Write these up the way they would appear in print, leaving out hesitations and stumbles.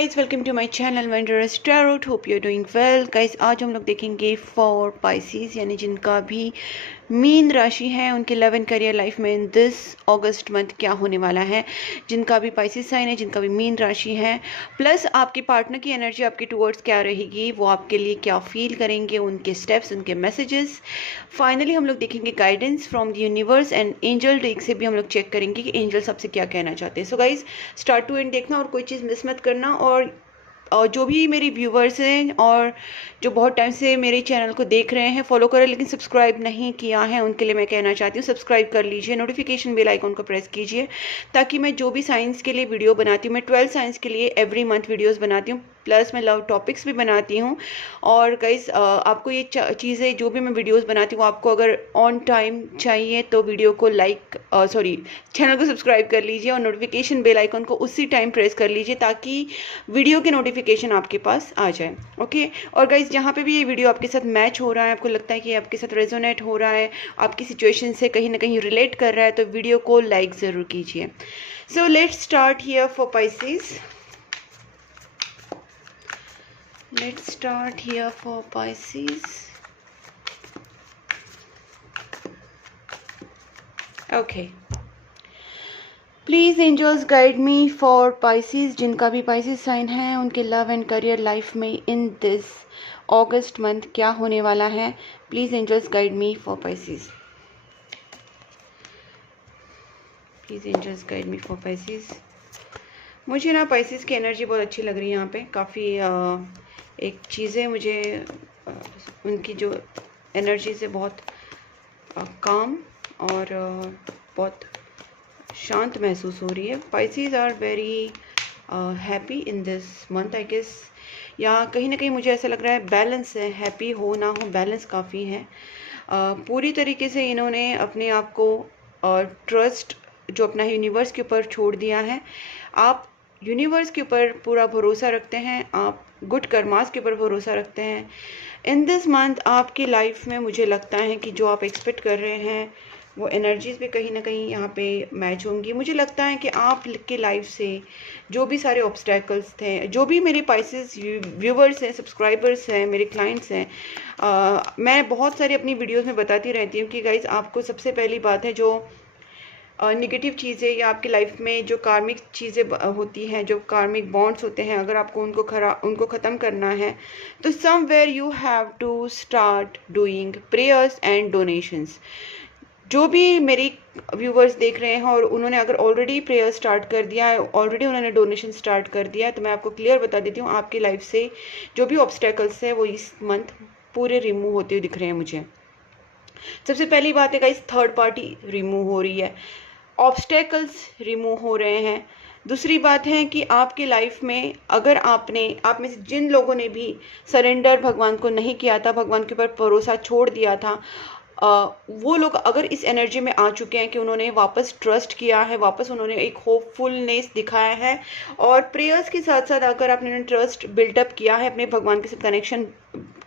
Guys, welcome to my channel Wonders Tarot. Hope you are doing well. Guys, आज हम लोग देखेंगे for Pisces, यानी जिनका भी मीन राशि है उनके लव एंड करियर लाइफ में इन दिस अगस्त मंथ क्या होने वाला है। जिनका भी पाइसेस साइन है, जिनका भी मीन राशि है, प्लस आपके पार्टनर की एनर्जी आपके टूवर्ड्स क्या रहेगी, वो आपके लिए क्या फील करेंगे, उनके स्टेप्स, उनके मैसेजेस। फाइनली हम लोग देखेंगे guidance from the universe and angel deck से भी हम लोग चेक करेंगे कि एंजल सबसे क्या कहना चाहते हैं। So guys, start to end देखना और कोई चीज़ मिस मत करना। और जो भी मेरे व्यूवर्स हैं और जो बहुत टाइम से मेरे चैनल को देख रहे हैं, फॉलो करें, लेकिन सब्सक्राइब नहीं किया है, उनके लिए मैं कहना चाहती हूँ सब्सक्राइब कर लीजिए, नोटिफिकेशन बेल आइकन को प्रेस कीजिए, ताकि मैं जो भी साइंस के लिए वीडियो बनाती हूँ, मैं 12 साइंस के लिए एवरी मंथ वीडियोस बनाती हूँ, प्लस मैं लव टॉपिक्स भी बनाती हूँ। और गाइस, आपको ये चीज़ें जो भी मैं वीडियोस बनाती हूँ, आपको अगर ऑन टाइम चाहिए तो वीडियो को चैनल को सब्सक्राइब कर लीजिए और नोटिफिकेशन बेल आइकन को उसी टाइम प्रेस कर लीजिए, ताकि वीडियो के नोटिफिकेशन आपके पास आ जाए। ओके। और गाइस, जहाँ पे भी ये वीडियो आपके साथ मैच हो रहा है, आपको लगता है कि आपके साथ रेजोनेट हो रहा है, आपकी सिचुएशन से कहीं ना कहीं रिलेट कर रहा है, तो वीडियो को लाइक ज़रूर कीजिए। So let's start here for Pisces. Let's start here for Pisces. Okay. Please angels guide me for Pisces. जिनका भी Pisces साइन है, उनके लव एंड करियर लाइफ में इन दिस अगस्त मंथ क्या होने वाला है। Please angels guide me for Pisces. Please angels guide me for Pisces. मुझे ना Pisces की एनर्जी बहुत अच्छी लग रही है यहाँ पे। काफ़ी एक चीज़ें मुझे उनकी जो एनर्जी से बहुत काम और बहुत शांत महसूस हो रही है। Pisces are very happy in this month, I guess. या कहीं ना कहीं मुझे ऐसा लग रहा है बैलेंस है, हैप्पी हो ना हो बैलेंस काफ़ी है। पूरी तरीके से इन्होंने अपने आप को ट्रस्ट जो अपना यूनिवर्स के ऊपर छोड़ दिया है। आप यूनिवर्स के ऊपर पूरा भरोसा रखते हैं, आप गुड कर्मास के ऊपर भरोसा रखते हैं। इन दिस मंथ आपकी लाइफ में मुझे लगता है कि जो आप एक्सपेक्ट कर रहे हैं वो एनर्जीज भी कहीं ना कहीं यहाँ पे मैच होंगी। मुझे लगता है कि आपकी लाइफ से जो भी सारे ऑब्स्टैकल्स थे, जो भी मेरे पाइसेस व्यूवर्स हैं, सब्सक्राइबर्स हैं, मेरे क्लाइंट्स हैं, मैं बहुत सारी अपनी वीडियोस में बताती रहती हूँ कि गाइज, आपको सबसे पहली बात है जो निगेटिव चीज़ें या आपकी लाइफ में जो कार्मिक चीज़ें होती हैं, जो कार्मिक बॉन्ड्स होते हैं, अगर आपको उनको ख़त्म करना है तो somewhere you have to start doing prayers and donations. जो भी मेरी व्यूवर्स देख रहे हैं और उन्होंने अगर ऑलरेडी प्रेयर स्टार्ट कर दिया है, ऑलरेडी उन्होंने डोनेशन स्टार्ट कर दिया है, तो मैं आपको क्लियर बता देती हूँ, आपकी लाइफ से जो भी ऑब्स्टेकल्स है वो इस मंथ पूरे रिमूव होते हुए दिख रहे हैं मुझे। सबसे पहली बात है गाइस, थर्ड पार्टी रिमूव हो रही है, ऑब्स्टेकल्स रिमूव हो रहे हैं। दूसरी बात है कि आपकी लाइफ में अगर आप में से जिन लोगों ने भी सरेंडर भगवान को नहीं किया था, भगवान के ऊपर भरोसा छोड़ दिया था, वो लोग अगर इस एनर्जी में आ चुके हैं कि उन्होंने वापस ट्रस्ट किया है, वापस उन्होंने एक होपफुलनेस दिखाया है, और प्रेयर्स के साथ साथ अगर आपने ट्रस्ट बिल्डअप किया है, अपने भगवान के साथ कनेक्शन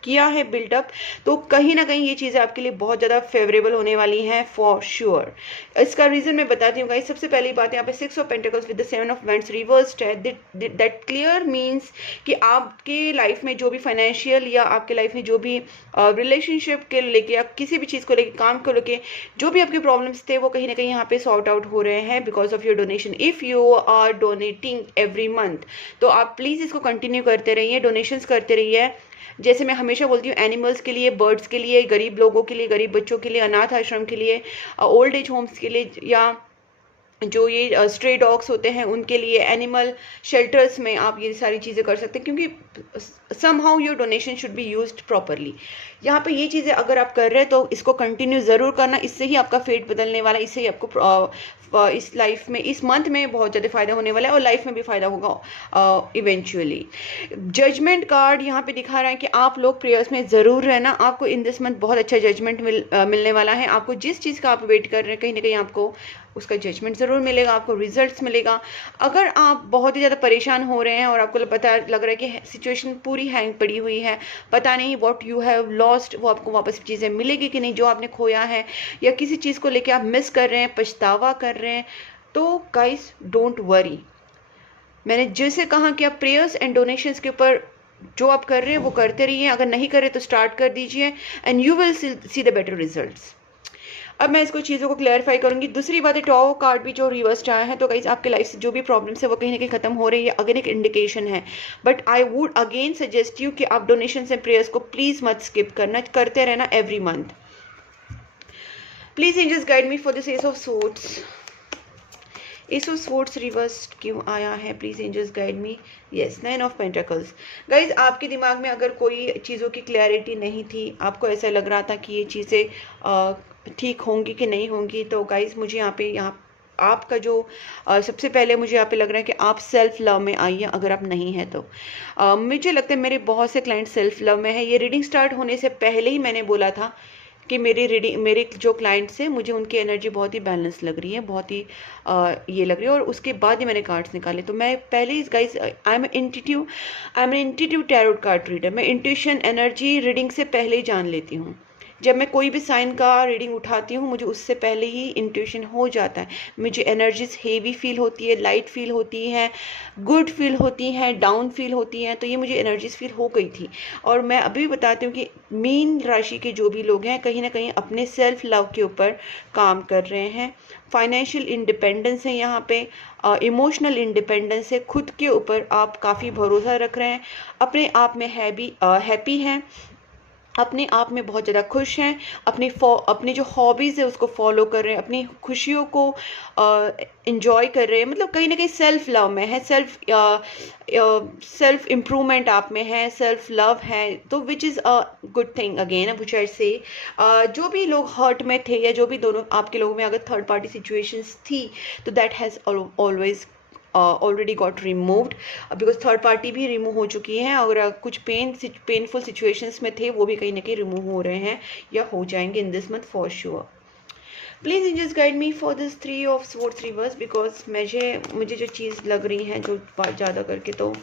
किया है बिल्डअप, तो कहीं ना कहीं ये चीज़ें आपके लिए बहुत ज़्यादा फेवरेबल होने वाली हैं फॉर श्योर। इसका रीज़न मैं बताती हूँ गाइस। सबसे पहली बात, यहाँ पे 6 of pentacles with the 7 of vents reversed है। दैट क्लियर मीन्स कि आपके लाइफ में जो भी फाइनेंशियल या आपके लाइफ में जो भी रिलेशनशिप के लेके या किसी भी चीज़ को लेके, काम को लेके जो भी आपके प्रॉब्लम्स थे, वो कहीं ना कहीं यहाँ पे सॉर्ट आउट हो रहे हैं because of your donation. If you are donating every month, तो आप प्लीज़ इसको कंटिन्यू करते रहिए, डोनेशंस करते रहिए। जैसे मैं हमेशा बोलती हूँ, एनिमल्स के लिए, बर्ड्स के लिए, गरीब लोगों के लिए, गरीब बच्चों के लिए, अनाथ आश्रम के लिए, ओल्ड एज होम्स के लिए, या जो ये स्ट्रे डॉग्स होते हैं उनके लिए, एनिमल शेल्टर्स में आप ये सारी चीज़ें कर सकते हैं, क्योंकि somehow your donation should be used properly. यहाँ पे ये चीज़ें अगर आप कर रहे हैं तो इसको कंटिन्यू ज़रूर करना, इससे ही आपका फेट बदलने वाला है, इससे ही आपको इस लाइफ में, इस मंथ में बहुत ज़्यादा फायदा होने वाला है और लाइफ में भी फायदा होगा इवेंचुअली। जजमेंट कार्ड यहाँ पे दिखा रहा है कि आप लोग प्रेयर्स में ज़रूर रहना, आपको इन दिस मंथ बहुत अच्छा जजमेंट मिलने वाला है। आपको जिस चीज़ का आप वेट कर रहे हैं, कहीं ना कहीं आपको उसका जजमेंट ज़रूर मिलेगा, आपको रिजल्ट्स मिलेगा। अगर आप बहुत ही ज़्यादा परेशान हो रहे हैं और आपको पता लग रहा है कि सिचुएशन पूरी हैंग पड़ी हुई है, पता नहीं व्हाट यू हैव लॉस्ट, वो आपको वापस चीज़ें मिलेगी कि नहीं जो आपने खोया है, या किसी चीज़ को लेके आप मिस कर रहे हैं, पछतावा कर रहे हैं, तो गाइस डोंट वरी, मैंने जैसे कहा कि आप प्रेयर्स एंड डोनेशंस के ऊपर जो आप कर रहे हैं वो करते रहिए, अगर नहीं कर रहे तो स्टार्ट कर दीजिए and you will see the better results. अब मैं इसको चीज़ों को क्लैरिफाई करूंगी। दूसरी बात है, टॉ कार्ड भी जो रिवर्स आया है, तो गाइस आपके लाइफ से जो भी प्रॉब्लम्स है वो कहीं ना कहीं खत्म हो रही है, अगेन एक इंडिकेशन है। But I would again suggest you कि आप डोनेशंस एंड प्रेयर्स को प्लीज मत स्किप करना, करते रहना every month. Please angels guide me for this ace of swords. Ace of swords reverse क्यों आया है? Please angels guide me. Yes, 9 of pentacles. Guys आपके दिमाग में अगर कोई चीज़ों की क्लैरिटी नहीं थी, आपको ऐसा लग रहा था कि ये चीज़ें ठीक होंगी कि नहीं होंगी, तो गाइज मुझे यहाँ आपका जो सबसे पहले मुझे यहाँ पे लग रहा है कि आप सेल्फ लव में आइए, अगर आप नहीं है तो। मुझे लगता है मेरे बहुत से क्लाइंट सेल्फ लव में है। ये रीडिंग स्टार्ट होने से पहले ही मैंने बोला था कि मेरे जो क्लाइंट्स हैं, मुझे उनकी एनर्जी बहुत ही बैलेंस लग रही है, बहुत ही ये लग रही है, और उसके बाद ही मैंने कार्ड्स निकाले। तो मैं पहले ही guys, I am an intuitive tarot card reader. मैं इंट्यूशन एनर्जी रीडिंग से पहले ही जान लेती हूँ। जब मैं कोई भी साइन का रीडिंग उठाती हूँ, मुझे उससे पहले ही इंट्यूशन हो जाता है। मुझे एनर्जीज हेवी फील होती है, लाइट फील होती है, गुड फील होती हैं, डाउन फील होती हैं, तो ये मुझे एनर्जीज फील हो गई थी। और मैं अभी बताती हूँ कि मीन राशि के जो भी लोग हैं, कहीं ना कहीं अपने सेल्फ लव के ऊपर काम कर रहे हैं। फाइनेंशियल इंडिपेंडेंस है यहाँ पे, इमोशनल इंडिपेंडेंस है, खुद के ऊपर आप काफ़ी भरोसा रख रहे हैं, अपने आप में हैप्पी हैं, अपने आप में बहुत ज़्यादा खुश हैं, अपनी जो हॉबीज़ है उसको फॉलो कर रहे हैं, अपनी खुशियों को इंजॉय कर रहे हैं। मतलब कहीं ना कहीं सेल्फ लव में है, सेल्फ इम्प्रूवमेंट आप में है, सेल्फ लव है, तो which is a good thing again which I say. जो भी लोग हर्ट में थे, या जो भी दोनों आपके लोगों में अगर थर्ड पार्टी सिचुएशंस थी, तो that has always already got removed, because third party भी रिमूव हो चुकी है, और कुछ पेनफुल सिचुएशंस में थे वो भी कहीं ना कहीं रिमूव हो रहे हैं या हो जाएंगे in this month for sure. Please angels guide me for this 3 of swords reverse, because मुझे जो चीज़ लग रही है, जो ज़्यादा करके तो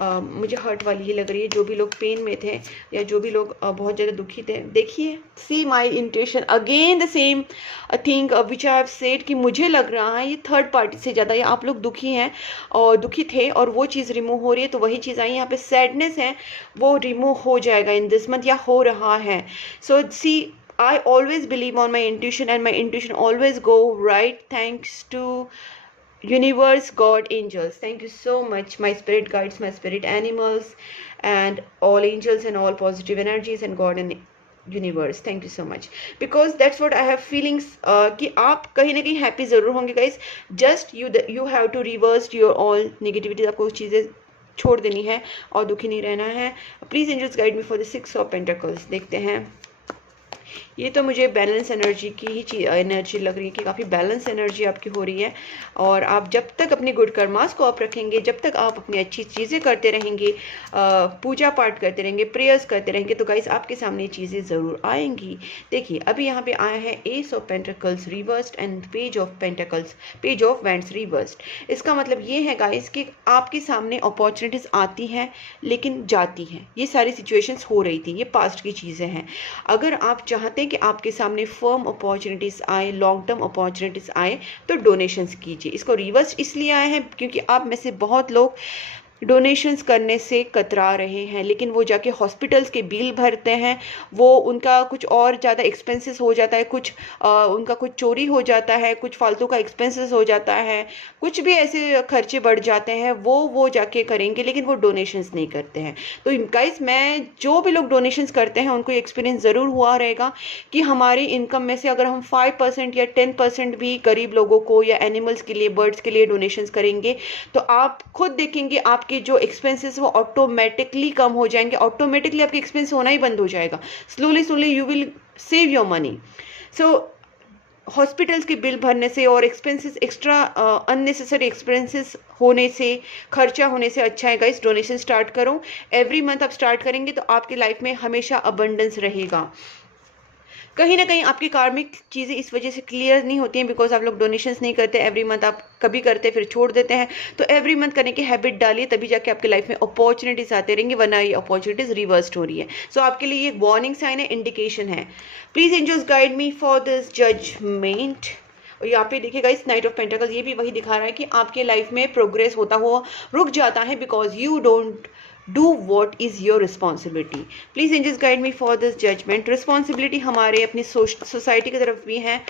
मुझे हर्ट वाली ही लग रही है। जो भी लोग पेन में थे, या जो भी लोग बहुत ज़्यादा दुखी थे, देखिए, see my intuition again the same thing which I have said, कि मुझे लग रहा है ये थर्ड पार्टी से ज़्यादा, या आप लोग दुखी हैं और दुखी थे और वो चीज़ रिमूव हो रही है, तो वही चीज़ आई यहाँ पे सैडनेस है, वो रिमूव हो जाएगा इन दिस मंथ, या हो रहा है। सो सी, I always believe on my intuition, and my intuition always go right, thanks to universe, God, angels. Thank you so much, my spirit guides, my spirit animals, and all angels and all positive energies, and God and universe. Thank you so much, because that's what I have feelings कि आप कहीं ना कहीं happy ज़रूर होंगे guys. Just you have to reverse your all negativity. आपको चीज़ें छोड़ देनी है और दुखी नहीं रहना है। Please angels guide me for the 6 of Pentacles. देखते हैं। ये तो मुझे बैलेंस एनर्जी की ही एनर्जी लग रही है, कि काफ़ी बैलेंस एनर्जी आपकी हो रही है, और आप जब तक अपनी गुड कर्मास को आप रखेंगे, जब तक आप अपनी अच्छी चीज़ें करते रहेंगे, पूजा पाठ करते रहेंगे, प्रेयर्स करते रहेंगे, तो गाइस आपके सामने चीज़ें ज़रूर आएंगी। देखिए, अभी यहाँ पे आया है S of pentacles reversed and page of wands reversed. इसका मतलब ये है गाइस कि आपके सामने अपॉर्चुनिटीज़ आती हैं लेकिन जाती हैं। ये सारी सिचुएशंस हो रही थी, ये पास्ट की चीज़ें हैं। अगर आप चाहते हैं कि आपके सामने फर्म अपॉर्चुनिटीज़ आए, लॉन्ग टर्म अपॉर्चुनिटीज़ आए, तो डोनेशंस कीजिए। इसको रिवर्स इसलिए आए हैं क्योंकि आप में से बहुत लोग डोनेशंस करने से कतरा रहे हैं, लेकिन वो जाके हॉस्पिटल्स के बिल भरते हैं, वो उनका कुछ और ज़्यादा एक्सपेंसेस हो जाता है, उनका कुछ चोरी हो जाता है, कुछ फालतू का एक्सपेंसेस हो जाता है, कुछ भी ऐसे खर्चे बढ़ जाते हैं, वो जाके करेंगे, लेकिन वो डोनेशंस नहीं करते हैं। तो गाइस, मैं जो भी लोग डोनेशंस करते हैं उनको एक्सपीरियंस ज़रूर हुआ रहेगा कि हमारी इनकम में से अगर हम 5% या 10% भी गरीब लोगों को या एनिमल्स के लिए, बर्ड्स के लिए डोनेशंस करेंगे, तो आप खुद देखेंगे आपके जो एक्सपेंसेस वो ऑटोमेटिकली कम हो जाएंगे। ऑटोमेटिकली आपके एक्सपेंस होना ही बंद हो जाएगा। Slowly you will save your money. So hospitals के बिल भरने से और एक्सपेंसेस, एक्स्ट्रा अननेसेसरी एक्सपेंसेस होने से, खर्चा होने से अच्छा है गाइस, डोनेशन स्टार्ट करो। एवरी मंथ आप स्टार्ट करेंगे तो आपकी लाइफ में हमेशा अबंडेंस रहेगा। कहीं ना कहीं आपकी कार्मिक चीज़ें इस वजह से क्लियर नहीं होती हैं, बिकॉज आप लोग डोनेशंस नहीं करते एवरी मंथ, आप कभी करते फिर छोड़ देते हैं। तो एवरी मंथ करने की हैबिट डालिए, तभी जाके आपकी लाइफ में अपॉर्चुनिटीज आते रहेंगे, वरना ये अपॉर्चुनिटीज रिवर्स्ड हो रही है। सो आपके लिए ये वार्निंग साइन है, इंडिकेशन है। Please angels guide me for this judgement. यहाँ पे देखिएगा इस नाइट ऑफ पेंटिकल्स ये भी वही दिखा रहा है कि आपके लाइफ में प्रोग्रेस होता हुआ रुक जाता है because you don't do what is your responsibility. Please angels guide me for this judgement. Responsibility हमारे अपनी सोसाइटी की तरफ भी है,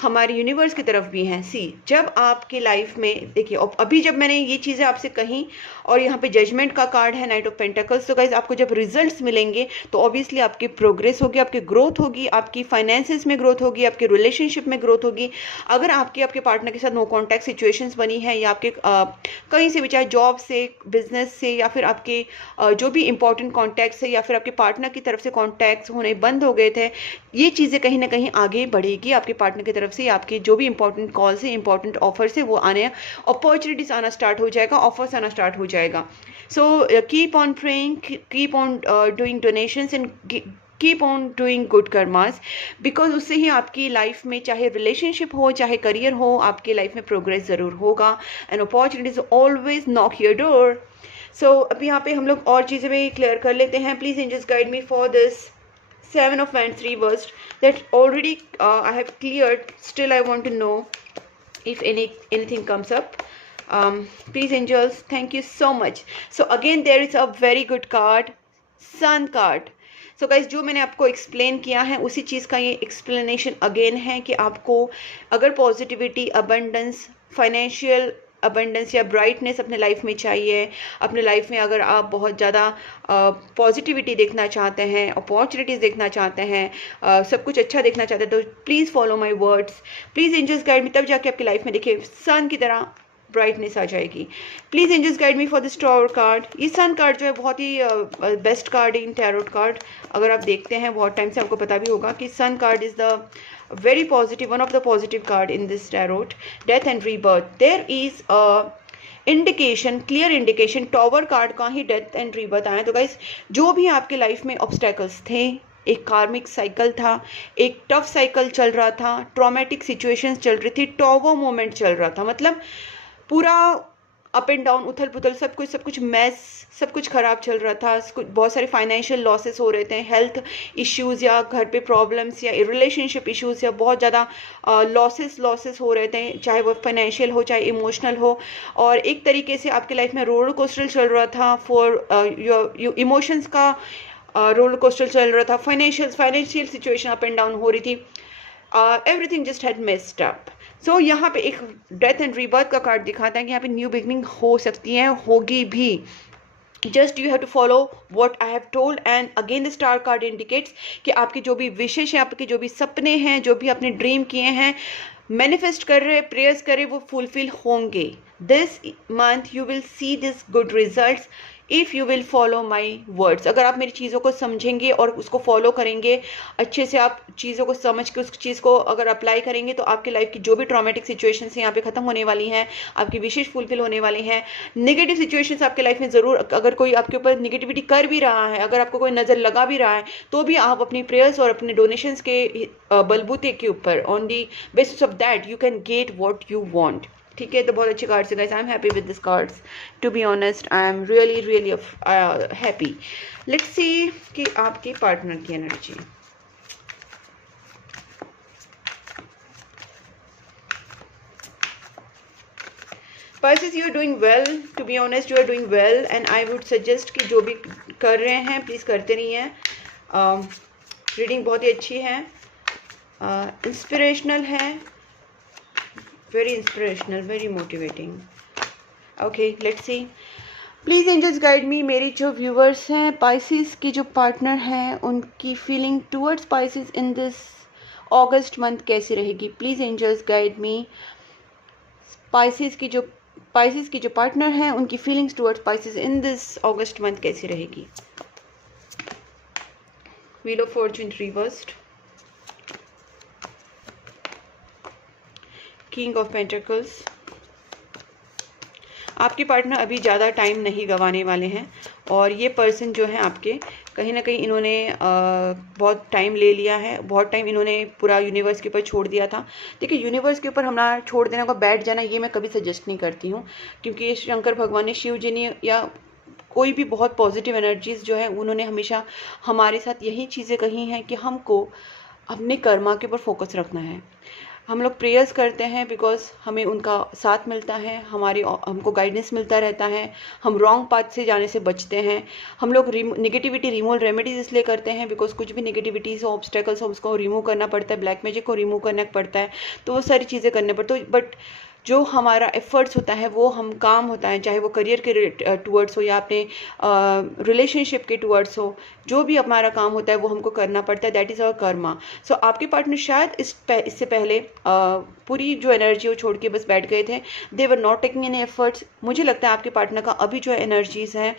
हमारे यूनिवर्स की तरफ भी हैं। सी जब आपके लाइफ में देखिए, अभी जब मैंने ये चीज़ें आपसे कहीं और यहाँ पे जजमेंट का कार्ड है नाइट ऑफ पेंटिकल्स, तो गाइज आपको जब रिजल्ट्स मिलेंगे तो ऑब्वियसली आपकी प्रोग्रेस होगी, आपकी ग्रोथ होगी, आपकी फाइनेंसेस में ग्रोथ होगी, आपके रिलेशनशिप में ग्रोथ होगी। अगर आपके पार्टनर के साथ नो कॉन्टैक्ट सिचुएशंस बनी है या आपके कहीं से भी, चाहे जॉब से, बिजनेस से, या फिर आपके जो भी इंपॉर्टेंट कॉन्टैक्ट्स है या फिर आपके पार्टनर की तरफ से कॉन्टैक्ट्स होने बंद हो गए थे, ये चीज़ें कहीं ना कहीं आगे बढ़ेगी आपके पार्टनर की तरफ से। आपके जो भी इंपॉर्टेंट कॉल्स है, इंपॉर्टेंट ऑफर्स है, वो आने, अपॉर्चुनिटीज आना स्टार्ट हो जाएगा, ऑफर्स आना स्टार्ट हो जाएगा। So keep on praying, keep on doing donations and keep on doing good karmas, because उससे ही आपकी लाइफ में चाहे रिलेशनशिप हो चाहे करियर हो, आपकी लाइफ में प्रोग्रेस ज़रूर होगा and opportunities always knock your door. So अभी यहाँ पे हम लोग और चीज़ें भी क्लियर कर लेते हैं। Please angels guide me for this Seven of Wands reversed that already I have cleared. Still, I want to know if anything comes up. Please, angels, thank you so much. So again, there is a very good card, Sun card. So guys, जो मैंने आपको explain किया है उसी चीज़ का ये explanation again है कि आपको अगर पॉजिटिविटी, अबंडेंस, फाइनेंशियल अबंडेंस या ब्राइटनेस अपने लाइफ में चाहिए, अपने लाइफ में अगर आप बहुत ज़्यादा पॉजिटिविटी देखना चाहते हैं, अपॉर्चुनिटीज़ देखना चाहते हैं, सब कुछ अच्छा देखना चाहते हैं, तो please follow my words, please angels guide me, तब जाके आपकी लाइफ में देखिए सन की तरह ब्राइटनेस आ जाएगी। Please angels guide me for this tower card. ये सन कार्ड जो है बहुत ही बेस्ट कार्ड है इन टैरोट कार्ड। अगर आप देखते हैं बहुत टाइम से, आपको पता भी होगा कि sun card is the very positive, one of the positive card in this tarot, death and rebirth. There is a indication, clear indication, tower card का ही डेथ एंड रीबर्थ आया। तो गाइस, जो भी आपके लाइफ में ऑब्स्टेकल्स थे, एक कार्मिक साइकिल था, एक टफ साइकिल चल रहा था, ट्रॉमेटिक सिचुएशंस चल रही थी, टॉवर मोमेंट चल रहा था, मतलब पूरा अप एंड डाउन, उथल पुथल, सब कुछ मैस, सब कुछ ख़राब चल रहा था, बहुत सारे फाइनेंशियल लॉसेस हो रहे थे, हेल्थ इश्यूज़ या घर पे प्रॉब्लम्स या रिलेशनशिप इश्यूज़ या बहुत ज़्यादा लॉसेस हो रहे थे, चाहे वो फाइनेंशियल हो चाहे इमोशनल हो। और एक तरीके से आपके लाइफ में रोलर कोस्टर चल रहा था, फॉर योर इमोशंस का रोलर कोस्टर चल रहा था, financial situation up and down हो रही थी, everything just had messed up. So यहाँ पे एक डेथ एंड रीबर्थ का कार्ड दिखाता है कि यहाँ पे न्यू बिगनिंग हो सकती है, होगी भी। Just you have to follow what I have told. And again the star card indicates कि आपके जो भी विशेष हैं, आपके जो भी सपने हैं, जो भी आपने ड्रीम किए हैं, मैनिफेस्ट कर रहे, प्रेयर्स कर रहे, वो फुलफिल होंगे। This month you will see this good results if you will follow my words. अगर आप मेरी चीज़ों को समझेंगे और उसको फॉलो करेंगे, अच्छे से आप चीज़ों को समझ के उस चीज़ को अगर अप्लाई करेंगे, तो आपकी लाइफ की जो भी ट्रॉमेटिक सिचुएशंस हैं यहाँ पे ख़त्म होने वाली हैं, आपकी विशेष फुलफिल होने वाली हैं। नेगेटिव सिचुएशंस आपके लाइफ में ज़रूर, अगर कोई आपके ऊपर निगेटिविटी कर भी रहा है, अगर आपको कोई नज़र लगा भी रहा है, तो भी आप अपनी प्रेयर्स और अपने डोनेशंस के बलबूते के ऊपर, on the basis of that you can get what you want. ठीक है, तो बहुत अच्छे कार्ड्स है guys, I am happy with this cards, to be honest I am really happy. Let's see कि आपके पार्टनर की energy. Pisces, you are doing well, to be honest you are doing well, and I would suggest कि जो भी कर रहे हैं please करते रहिए। रीडिंग बहुत ही अच्छी है, इंस्पिरेशनल है, very inspirational, very motivating. Okay, let's see. Please angels guide me. मेरी जो viewers हैं, Pisces की जो partner हैं, उनकी feeling towards Pisces in this August month कैसी रहेगी? Please angels guide me. Pisces की जो partner हैं, उनकी feelings towards Pisces in this August month कैसी रहेगी? Wheel of Fortune reversed. King of pentacles. आपके पार्टनर अभी ज़्यादा टाइम नहीं गंवाने वाले हैं, और ये पर्सन जो है आपके, कहीं ना कहीं इन्होंने बहुत टाइम ले लिया है, बहुत टाइम इन्होंने पूरा यूनिवर्स के ऊपर छोड़ दिया था। देखिए, यूनिवर्स के ऊपर हमारा छोड़ देने को, बैठ जाना, ये मैं कभी सजेस्ट नहीं करती हूँ, क्योंकि शंकर भगवान ने, शिव जी ने, या कोई भी बहुत पॉजिटिव एनर्जीज जो है, उन्होंने हमेशा हमारे साथ यही चीज़ें कही हैं कि हमको अपने कर्मा के ऊपर फोकस रखना है। हम लोग प्रेयर्स करते हैं बिकॉज हमें उनका साथ मिलता है, हमको गाइडेंस मिलता रहता है, हम रॉन्ग पाथ से जाने से बचते हैं। हम लोग नेगेटिविटी रिमूवल रेमेडीज इसलिए करते हैं बिकॉज कुछ भी नेगेटिविटीज हो, ऑब्स्टेकल्स हो, उसको रिमूव करना पड़ता है, ब्लैक मैजिक को रिमूव करना पड़ता है, तो वो सारी चीज़ें करने पड़ती हैं। बट जो हमारा एफर्ट्स होता है वो हम काम होता है, चाहे वो करियर के टूवर्ड्स हो या अपने रिलेशनशिप के टूवर्ड्स हो, जो भी हमारा काम होता है वो हमको करना पड़ता है। That is our karma. So आपके पार्टनर शायद इससे पहले पूरी जो एनर्जी वो छोड़ के बस बैठ गए थे, they were not taking any efforts. मुझे लगता है आपके पार्टनर का अभी जो एनर्जीज है,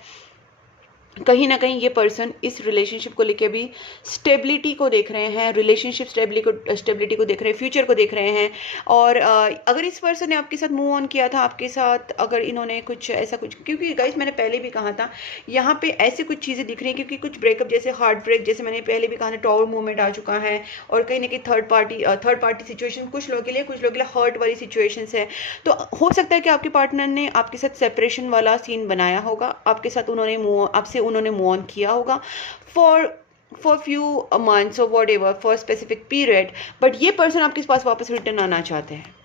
कहीं ना कहीं ये पर्सन इस रिलेशनशिप को लेके भी स्टेबिलिटी को देख रहे हैं, रिलेशनशिप स्टेबिलिटी को देख रहे हैं, फ्यूचर को देख रहे हैं। और अगर इस पर्सन ने आपके साथ मूव ऑन किया था, आपके साथ अगर इन्होंने कुछ ऐसा कुछ, क्योंकि गाइस मैंने पहले भी कहा था यहाँ पे ऐसी कुछ चीज़ें दिख रही हैं, क्योंकि कुछ ब्रेकअप जैसे हार्ट ब्रेक, जैसे मैंने पहले भी कहा था, टॉवर मूवमेंट आ चुका है, और कहीं ना कहीं थर्ड पार्टी सिचुएशन कुछ लोगों के लिए हर्ट वाली सिचुएशन है। तो हो सकता है कि आपके पार्टनर ने आपके साथ सेपरेशन वाला सीन बनाया होगा, आपके साथ उन्होंने मूव ऑन किया होगा फॉर फ्यू मंथ्स और what ever, for specific period. But ये पर्सन आपके पास वापस रिटर्न आना चाहते हैं,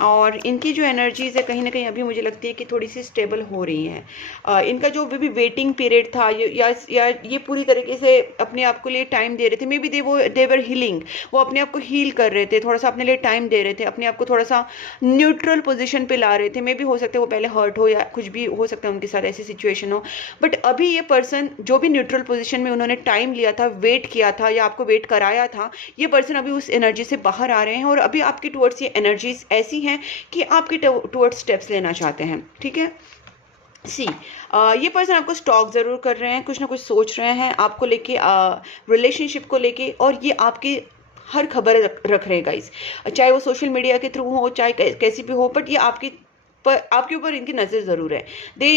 और इनकी जो एनर्जीज है कहीं ना कहीं अभी मुझे लगती है कि थोड़ी सी स्टेबल हो रही हैं। इनका जो भी वेटिंग पीरियड था, या ये पूरी तरीके से अपने आप को लिए टाइम दे रहे थे, may be they were healing, वो अपने आप को हील कर रहे थे, थोड़ा सा अपने लिए टाइम दे रहे थे, अपने आप को थोड़ा सा न्यूट्रल पोजिशन पे ला रहे थे। मे बी हो सकता है वो पहले हर्ट हो या कुछ भी हो सकता है उनके साथ ऐसी सिचुएशन हो, बट अभी ये पर्सन जो भी न्यूट्रल पोजिशन में उन्होंने टाइम लिया था, वेट किया था या आपको वेट कराया था, ये पर्सन अभी उस एनर्जी से बाहर आ रहे हैं, और अभी आपकी टुवर्ड्स ये एनर्जीज ऐसी हैं कि आपके टुवर्ड्स स्टेप्स लेना चाहते हैं। ठीक है, ये पर्सन आपको स्टॉक जरूर कर रहे हैं, कुछ ना कुछ सोच रहे हैं आपको लेके, रिलेशनशिप को लेके, और ये आपकी हर खबर रख रहे हैं गाइस, चाहे वो सोशल मीडिया के थ्रू हो, चाहे कैसी भी हो, बट ये आपके ऊपर इनकी नज़र ज़रूर है। They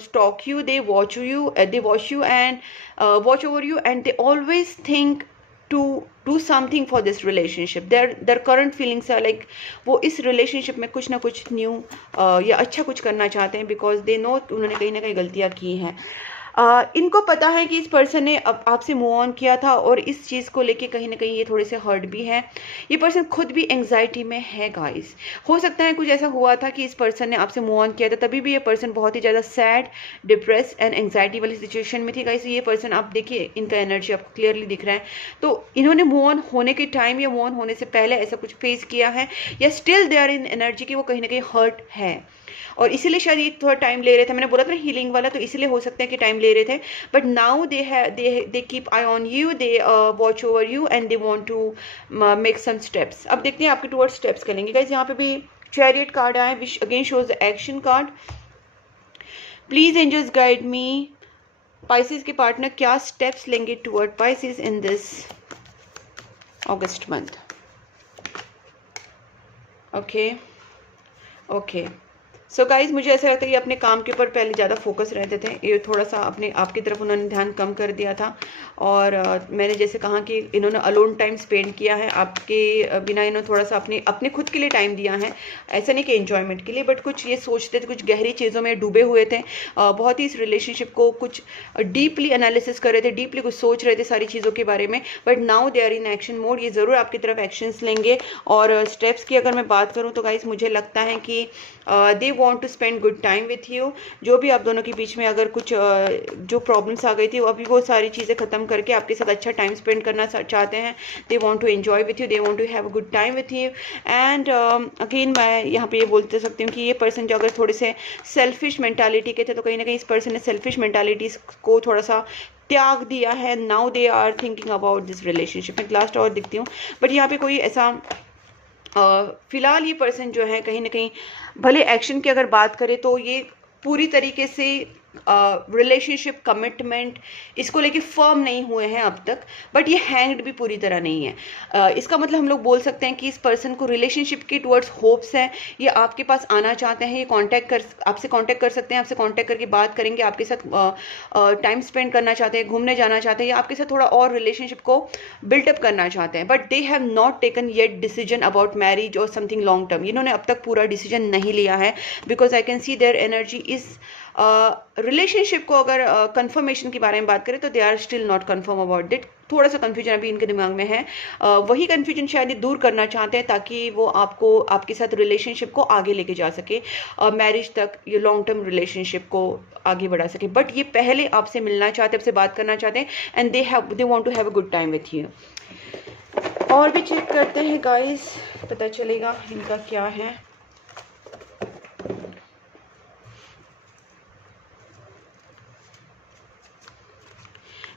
stalk you, they watch you and watch over you, and they always think to do something for this relationship. Their current feelings are like वो इस relationship में कुछ ना कुछ न्यू या अच्छा कुछ करना चाहते हैं, बिकॉज दे नो उन्होंने कहीं ना कहीं गलतियाँ की हैं। इनको पता है कि इस पर्सन ने आपसे मूव ऑन किया था, और इस चीज़ को लेके कहीं ना कहीं ये थोड़े से हर्ट भी है। ये पर्सन खुद भी एंग्जाइटी में है गाइस। हो सकता है कुछ ऐसा हुआ था कि इस पर्सन ने आपसे मूव ऑन किया था, तभी भी ये पर्सन बहुत ही ज़्यादा सैड, डिप्रेस एंड एंग्जाइटी वाली सिचुएशन में थी गाइस। ये पर्सन आप देखिए, इनका एनर्जी आपको क्लियरली दिख रहा है, तो इन्होंने मूव ऑन होने के टाइम या मूव ऑन होने से पहले ऐसा कुछ फेस किया है, या still they are in energy कि वो कहीं ना कहीं हर्ट है, और इसीलिए शायद ये थोड़ा टाइम ले रहे थे। मैंने बोला था हीलिंग वाला, तो इसीलिए हो सकता है कि टाइम ले रहे थे, but now they keep eye on you, they watch over you, and they want to make some steps. अब देखते हैं आपके टुवर्ड्स स्टेप्स करेंगे गाइस। यहाँ पे भी चैरियट कार्ड आया, which again shows the action card. Please angels guide me, Pisces के पार्टनर क्या स्टेप्स लेंगे toward Pisces in this August month. Okay so guys, मुझे ऐसा लगता है ये अपने काम के ऊपर पहले ज़्यादा फोकस रहते थे, ये थोड़ा सा अपने आपकी तरफ उन्होंने ध्यान कम कर दिया था, और मैंने जैसे कहा कि इन्होंने अलोन टाइम स्पेंड किया है आपके बिना, इन्होंने थोड़ा सा अपने खुद के लिए टाइम दिया है। ऐसा नहीं कि एंजॉयमेंट के लिए, बट कुछ ये सोचते थे, कुछ गहरी चीज़ों में डूबे हुए थे, बहुत ही इस रिलेशनशिप को कुछ डीपली एनालिसिस कर रहे थे, डीपली कुछ सोच रहे थे सारी चीज़ों के बारे में, but now they are in action mode. ये ज़रूर आपकी तरफ एक्शंस लेंगे। और स्टेप्स की अगर मैं बात करूँ तो गाइस, मुझे लगता है कि they want to spend good time with you. जो भी आप दोनों के बीच में अगर कुछ जो प्रॉब्लम्स आ गई थी, अभी वो सारी चीज़ें ख़त्म करके आपके साथ अच्छा टाइम स्पेंड करना चाहते हैं। They want to enjoy with you, they want to have a good time with you. And again मैं यहाँ पे ये बोलते सकती हूँ कि ये पर्सन जो अगर थोड़े से सेल्फिश मेंटालिटी के थे, तो कहीं ना कहीं इस पर्सन ने सेल्फिश मेंटालिटीज़ को थोड़ा सा त्याग दिया है। Now they are thinking about this relationship. मैं लास्ट और दिखती हूँ, बट यहाँ पे कोई ऐसा फिलहाल ये पर्सन जो है कहीं ना कहीं, भले एक्शन की अगर बात करें तो ये पूरी तरीके से रिलेशनशिप कमिटमेंट इसको लेके फर्म नहीं हुए हैं अब तक, बट ये हैंग्ड भी पूरी तरह नहीं है। इसका मतलब हम लोग बोल सकते हैं कि इस पर्सन को रिलेशनशिप के टुवर्ड्स होप्स हैं, ये आपके पास आना चाहते हैं, ये आपसे कांटेक्ट कर सकते हैं, आपसे कांटेक्ट करके बात करेंगे, आपके साथ टाइम स्पेंड करना चाहते हैं, घूमने जाना चाहते हैं, या आपके साथ थोड़ा और रिलेशनशिप को बिल्डअप करना चाहते हैं, but they have not taken yet decision about marriage और समथिंग लॉन्ग टर्म। इन्होंने अब तक पूरा डिसीजन नहीं लिया है, because I can see their energy is relationship को अगर कंफर्मेशन के बारे में बात करें तो they are still not confirm about it. थोड़ा सा कन्फ्यूजन अभी इनके दिमाग में है, वही कन्फ्यूजन शायद ये दूर करना चाहते हैं ताकि वो आपको आपके साथ रिलेशनशिप को आगे लेके जा सके, मैरिज तक, ये लॉन्ग टर्म रिलेशनशिप को आगे बढ़ा सके। बट ये पहले आपसे मिलना चाहते हैं, आपसे बात करना चाहते हैं, and they want to have a good time with you. और भी चेक करते हैं गाइस, पता चलेगा इनका क्या है।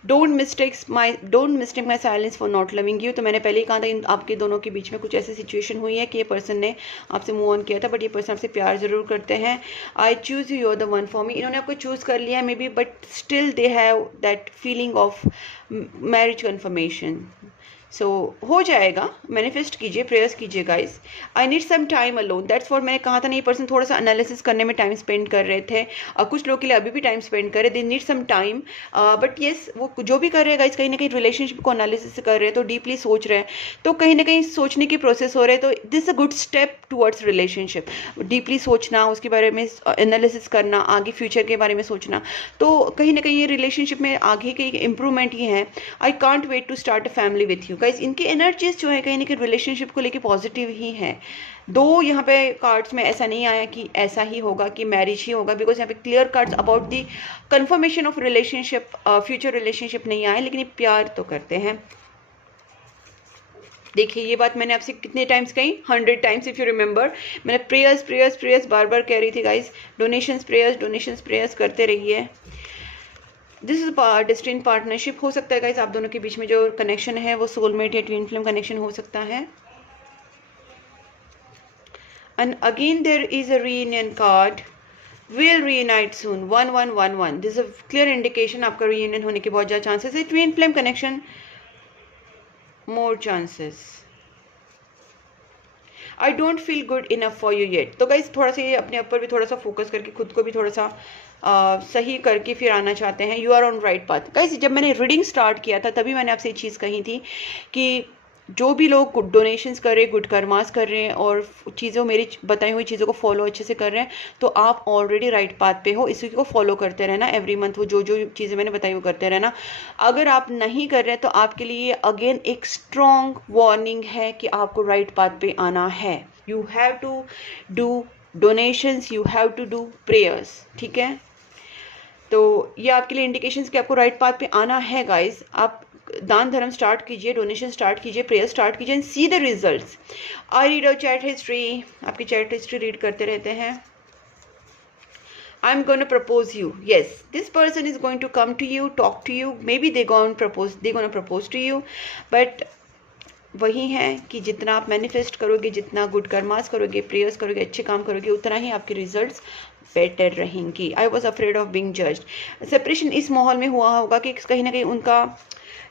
Don't mistake my silence for not loving you. तो मैंने पहले ही कहा था इन आपके दोनों के बीच में कुछ ऐसी सिचुएशन हुई है कि ये पर्सन ने आपसे मूव ऑन किया था, बट ये पर्सन आपसे प्यार जरूर करते हैं। I choose you, you are the one for me. इन्होंने आपको चूज कर लिया maybe, but still they have that feeling of marriage confirmation. So हो जाएगा, मैनिफेस्ट कीजिए, प्रेयर्स कीजिए guys. I need some time alone, that's what मैंने कहा था ना, ये पर्सन थोड़ा सा एनालिसिस करने में टाइम स्पेंड कर रहे थे, कुछ लोग के लिए अभी भी टाइम स्पेंड कर रहे, they need some time. But yes, वो जो भी कर रहे हैं गाइस, कहीं ना कहीं रिलेशनशिप को एनालिसिस कर रहे हैं, तो डीपली सोच रहे हैं, तो कहीं ना कहीं सोचने की प्रोसेस हो रहे हैं, तो this a good step towards relationship. Deeply सोचना, उसके बारे में एनालिसिस करना, आगे फ्यूचर के बारे में सोचना, तो कहीं ना कहीं ये रिलेशनशिप में आगे की इम्प्रूवमेंट ही है। I can't wait to start a family with you guys. इनकी एनर्जीज जो है कहीं ना कहीं रिलेशनशिप को लेके पॉजिटिव ही है। दो यहाँ पे कार्ड्स में ऐसा नहीं आया कि ऐसा ही होगा कि मैरिज ही होगा, बिकॉज यहाँ पे clear cards about the confirmation of relationship, future relationship नहीं आए, लेकिन ये प्यार तो करते हैं। देखिए, ये बात मैंने आपसे कितने टाइम्स कही, 100 टाइम्स इफ यू रिमेंबर। मैंने प्रेयर्स प्रेयर्स प्रेयर्स बार बार कह रही थी गाइस, डोनेशंस प्रेयर्स करते रहिए। This is distant partnership. हो सकता है गाइस आप दोनों के बीच में जो कनेक्शन है वो सोलमेट या ट्विन फ्लेम कनेक्शन हो सकता है। And again there is a reunion card, will reunite soon, 1111। This is a clear indication आपका रीयूनियन होने के बहुत ज़्यादा चांसेस है। Twin flame connection, more chances. I don't feel good enough for you yet. तो गाइज थोड़ा सा ये अपने ऊपर भी थोड़ा सा फोकस करके खुद को भी थोड़ा सा सही करके फिर आना चाहते हैं। You are on right path guys. जब मैंने रीडिंग स्टार्ट किया था तभी मैंने आपसे ये चीज़ कही थी कि जो भी लोग डोनेशंस कर रहे हैं, गुड कर्मास कर रहे हैं और चीज़ों, मेरी बताई हुई चीज़ों को फॉलो अच्छे से कर रहे हैं, तो आप ऑलरेडी राइट पाथ पे हो। इसी को फॉलो करते रहना एवरी मंथ, वो जो जो चीज़ें मैंने बताई वो करते रहना। अगर आप नहीं कर रहे तो आपके लिए अगेन एक स्ट्रॉन्ग वार्निंग है कि आपको राइट पाथ पे आना है। You have to do donations, you have to do prayers, ठीक है। तो ये आपके लिए इंडिकेशंस कि आपको राइट पाथ पे आना है गाइज। आप दान धर्म स्टार्ट कीजिए, डोनेशन स्टार्ट कीजिए, प्रेयर स्टार्ट कीजिए and see the results. I read a chat history, आपकी चैट हिस्ट्री रीड करते रहते हैं। I'm going to propose you. Yes, this person is going to come to you, talk to you. Maybe they're going to propose to you. But वही है कि जितना आप manifest करोगे, जितना गुड कर्मास करोगे, प्रेयर्स करोगे, अच्छे काम करोगे, उतना ही आपके रिजल्ट्स बेटर रहेंगी। I was afraid of being judged. Separation इस माहौल में हुआ होगा कि कहीं ना कहीं उनका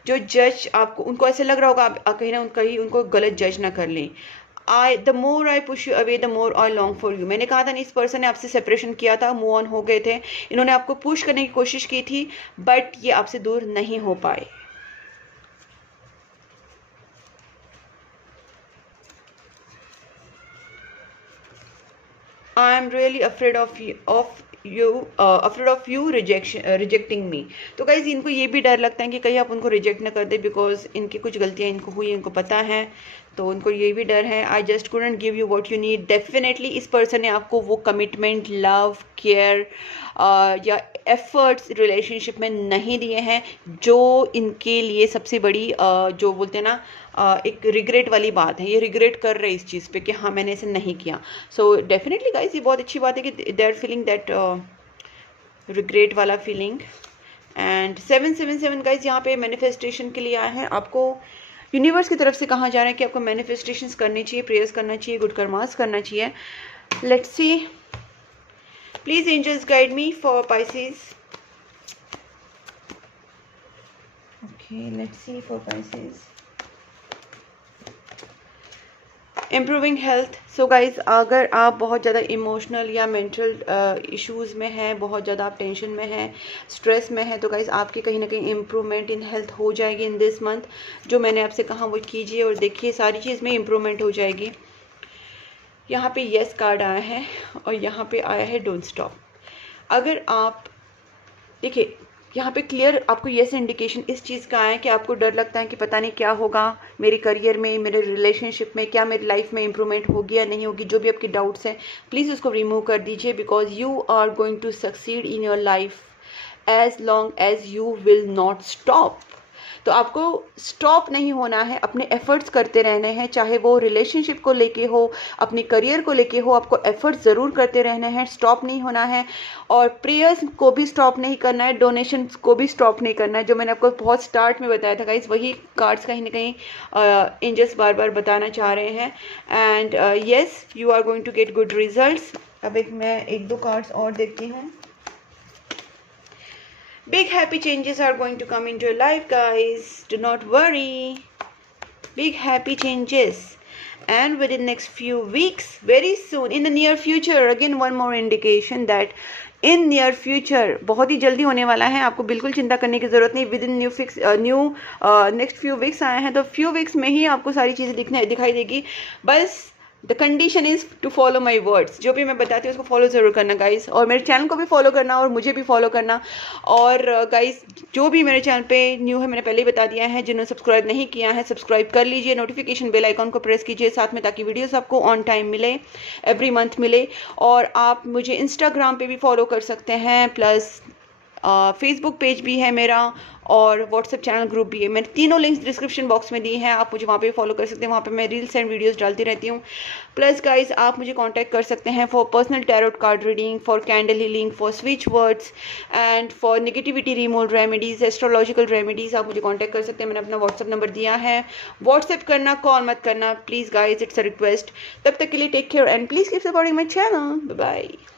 जो जज, आपको उनको ऐसे लग रहा होगा आप कहीं ना कहीं उनको गलत जज ना कर लें। The more I push you away the more I long for you. मैंने कहा था ना, इस पर्सन ने आपसे सेपरेशन किया था, मूव ऑन हो गए थे, इन्होंने आपको पुश करने की कोशिश की थी, बट ये आपसे दूर नहीं हो पाए। I am really afraid of you rejecting me. तो गाइज इनको ये भी डर लगता है कि कहीं आप उनको रिजेक्ट ना कर दे, बिकॉज इनकी कुछ गलतियां इनको हुई, इनको पता है, तो उनको ये भी डर है। I just couldn't give you what you need. Definitely इस पर्सन ने आपको वो कमिटमेंट, लव, केयर या एफर्ट्स रिलेशनशिप में नहीं दिए हैं, जो इनके लिए सबसे बड़ी जो बोलते हैं ना, एक रिग्रेट वाली बात है। ये रिग्रेट कर रहे हैं इस चीज़ पे कि हाँ मैंने ऐसे नहीं किया। सो डेफिनेटली गाइज ये बहुत अच्छी बात है कि they are feeling that regret वाला फीलिंग। एंड 777 गाइज यहाँ पे मैनिफेस्टेशन के लिए आए हैं। आपको यूनिवर्स की तरफ से कहा जा रहा है कि आपको मैनिफेस्टेशंस करनी चाहिए, प्रेयर्स करना चाहिए, गुड कर्मास करना चाहिए। Let's see, please angels guide me for pieces. Okay, let's see for pieces. Improving health. So guys अगर आप बहुत ज़्यादा इमोशनल या मेंटल इश्यूज़ में हैं, बहुत ज़्यादा आप टेंशन में हैं, स्ट्रेस में हैं, तो गाइज आपकी कहीं ना कहीं इम्प्रूवमेंट इन हेल्थ हो जाएगी इन दिस मंथ। जो मैंने आपसे कहा वो कीजिए और देखिए सारी चीज़ में इम्प्रूवमेंट हो जाएगी। यहाँ पे येस कार्ड आया है और यहाँ पे आया है डोंट स्टॉप। अगर आप देखिए यहाँ पे क्लियर आपको येस इंडिकेशन इस चीज़ का है कि आपको डर लगता है कि पता नहीं क्या होगा मेरे करियर में, मेरे रिलेशनशिप में, क्या मेरी लाइफ में इंप्रूवमेंट होगी या नहीं होगी। जो भी आपके डाउट्स हैं प्लीज़ उसको रिमूव कर दीजिए, because you are going to succeed in your life as long as you will not stop. तो आपको स्टॉप नहीं होना है, अपने एफर्ट्स करते रहने हैं, चाहे वो रिलेशनशिप को लेके हो, अपने करियर को लेके हो, आपको एफर्ट्स ज़रूर करते रहने हैं, स्टॉप नहीं होना है। और प्रेयर्स को भी स्टॉप नहीं करना है, डोनेशंस को भी स्टॉप नहीं करना है। जो मैंने आपको बहुत स्टार्ट में बताया था गाइस, वही कार्ड्स कहीं ना कहीं एंजल्स बार बार बताना चाह रहे हैं। And yes, you are going to get good results. अब मैं एक दो कार्ड्स और देखती हूँ। Big happy changes are going to come into your life, guys. Do not worry. Big happy changes. And within next few weeks, very soon, in the near future, again one more indication that in near future, बहुत ही जल्दी होने वाला है, आपको बिल्कुल चिंता करने की ज़रूरत नहीं। With in next few weeks आए हैं, तो फ्यू वीक्स में ही आपको सारी चीज़ें दिखाई देगी। बस the condition is to follow my words. जो भी मैं बताती हूँ उसको फॉलो ज़रूर करना गाइस, और मेरे चैनल को भी फॉलो करना और मुझे भी फॉलो करना। और गाइस जो भी मेरे चैनल पे न्यू है, मैंने पहले ही बता दिया है, जिन्होंने सब्सक्राइब नहीं किया है सब्सक्राइब कर लीजिए, नोटिफिकेशन बेल आइकॉन को प्रेस कीजिए साथ में, ताकि वीडियोस आपको ऑन टाइम मिले, एवरी मंथ मिले। और आप मुझे इंस्टाग्राम पे भी फॉलो कर सकते हैं, प्लस फेसबुक पेज भी है मेरा, और व्हाट्सएप चैनल ग्रुप भी है। मैंने तीनों लिंक्स डिस्क्रिप्शन बॉक्स में दी हैं, आप मुझे वहाँ पे फॉलो कर सकते हैं। वहाँ पे मैं रील्स एंड वीडियोस डालती रहती हूँ। प्लस गाइस आप मुझे कांटेक्ट कर सकते हैं for personal tarot card reading, for candle healing, for switch words and for negativity removal remedies, astrological remedies. आप मुझे कॉन्टैक्ट कर सकते हैं, मैंने अपना व्हाट्सएप नंबर दिया है। व्हाट्सएप करना, कॉल मत करना please guys, it's a request. तब तक के लिए take care and please keep supporting my channel. Bye bye.